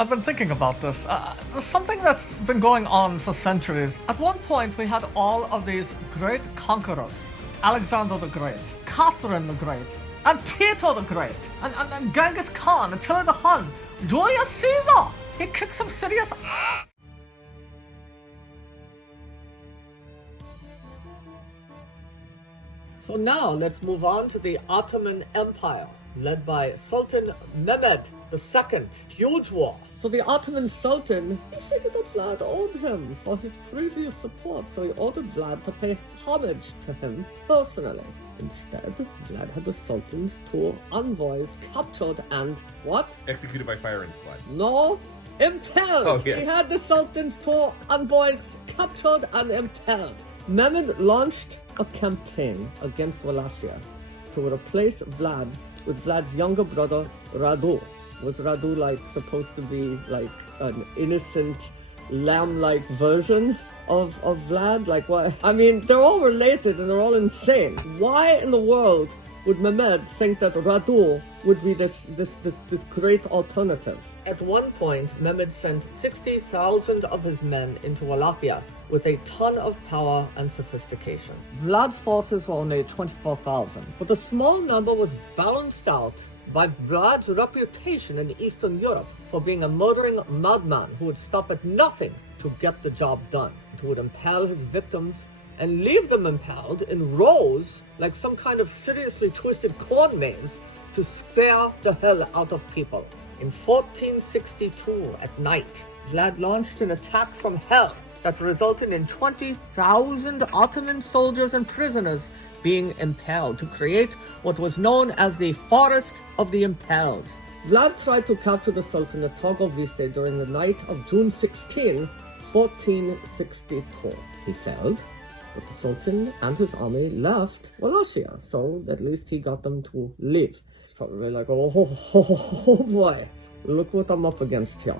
I've been thinking about this. There's something that's been going on for centuries. At one point, we had all of these great conquerors. Alexander the Great, Catherine the Great, and Peter the Great, and Genghis Khan, Attila the Hun, Julius Caesar! He kicked some serious ass! So now let's move on to the Ottoman Empire, led by Sultan Mehmed II. Huge war. So the Ottoman Sultan, he figured that Vlad owed him for his previous support, so he ordered Vlad to pay homage to him personally. Instead, Vlad had the Sultan's two envoys captured and what? Executed by firing squad. No, impaled. Oh, yes. He had the Sultan's two envoys captured and impaled. Mehmed launched a campaign against Wallachia to replace Vlad with Vlad's younger brother, Radu. Was Radu supposed to be an innocent, lamb-like version of Vlad? What? I mean, they're all related and they're all insane. Why in the world would Mehmed think that Radu would be this great alternative? At one point, Mehmed sent 60,000 of his men into Wallachia with a ton of power and sophistication. Vlad's forces were only 24,000, but the small number was balanced out by Vlad's reputation in Eastern Europe for being a murdering madman who would stop at nothing to get the job done, who would impale his victims and leave them impaled in rows like some kind of seriously twisted corn maze to scare the hell out of people. In 1462, at night, Vlad launched an attack from hell that resulted in 20,000 Ottoman soldiers and prisoners being impaled to create what was known as the Forest of the Impaled. Vlad tried to capture the Sultan at Targoviste during the night of June 16, 1462. He failed, but the Sultan and his army left Wallachia, so at least he got them to leave. It's probably like, oh boy, look what I'm up against here.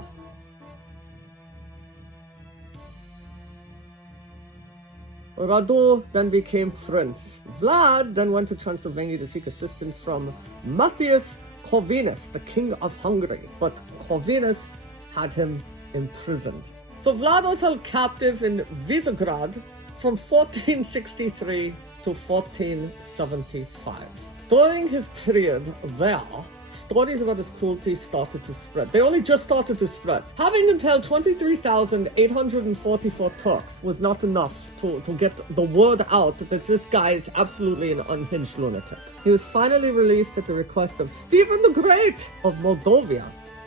Radu then became prince. Vlad then went to Transylvania to seek assistance from Matthias Corvinus, the King of Hungary, but Corvinus had him imprisoned. So Vlad was held captive in Visegrad from 1463 to 1475. During his period there, stories about his cruelty started to spread. They only just started to spread. Having impaled 23,844 Turks was not enough to get the word out that this guy is absolutely an unhinged lunatic. He was finally released at the request of Stephen the Great of Moldavia.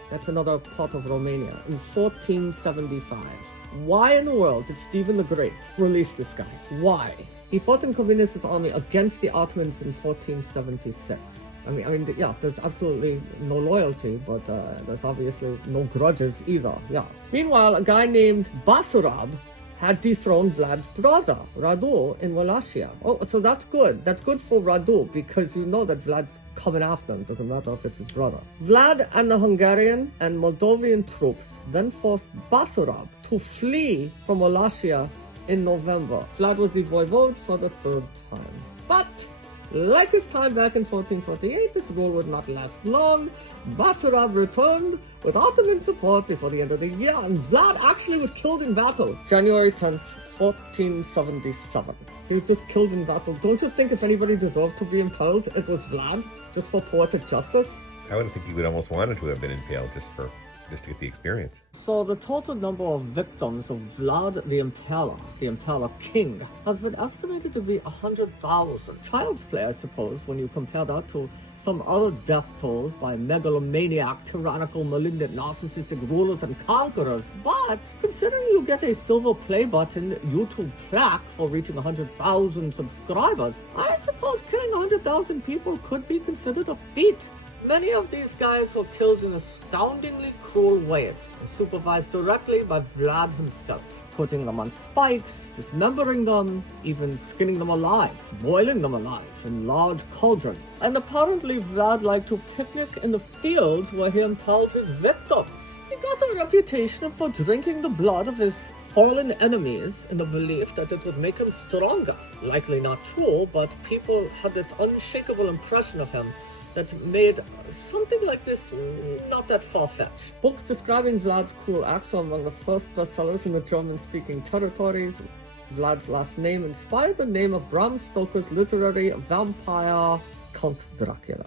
That's another part of Romania, in 1475. Why in the world did Stephen the Great release this guy? Why? He fought in Corvinus' army against the Ottomans in 1476. I mean, yeah, there's absolutely no loyalty, but there's obviously no grudges either, yeah. Meanwhile, a guy named Basurab had dethroned Vlad's brother, Radu, in Wallachia. Oh, so that's good. That's good for Radu, because you know that Vlad's coming after him. Doesn't matter if it's his brother. Vlad and the Hungarian and Moldovan troops then forced Basurab to flee from Wallachia in November. Vlad was the Voivode for the third time. But like his time back in 1448, this rule would not last long. Basurab returned with Ottoman support before the end of the year, and Vlad actually was killed in battle. January 10th, 1477. He was just killed in battle. Don't you think if anybody deserved to be impaled, it was Vlad? Just for poetic justice? I would think he would almost wanted to have been impaled just to get the experience. So the total number of victims of Vlad the Impaler King, has been estimated to be 100,000. Child's play, I suppose, when you compare that to some other death tolls by megalomaniac, tyrannical, malignant, narcissistic rulers and conquerors. But considering you get a silver play button YouTube plaque for reaching 100,000 subscribers, I suppose killing 100,000 people could be considered a feat. Many of these guys were killed in astoundingly cruel ways, and supervised directly by Vlad himself, putting them on spikes, dismembering them, even skinning them alive, boiling them alive in large cauldrons. And apparently Vlad liked to picnic in the fields where he impaled his victims. He got a reputation for drinking the blood of his fallen enemies in the belief that it would make him stronger. Likely not true, but people had this unshakable impression of him that made something like this not that far-fetched. Books describing Vlad's cruel acts were among the first bestsellers in the German-speaking territories. Vlad's last name inspired the name of Bram Stoker's literary vampire, Count Dracula.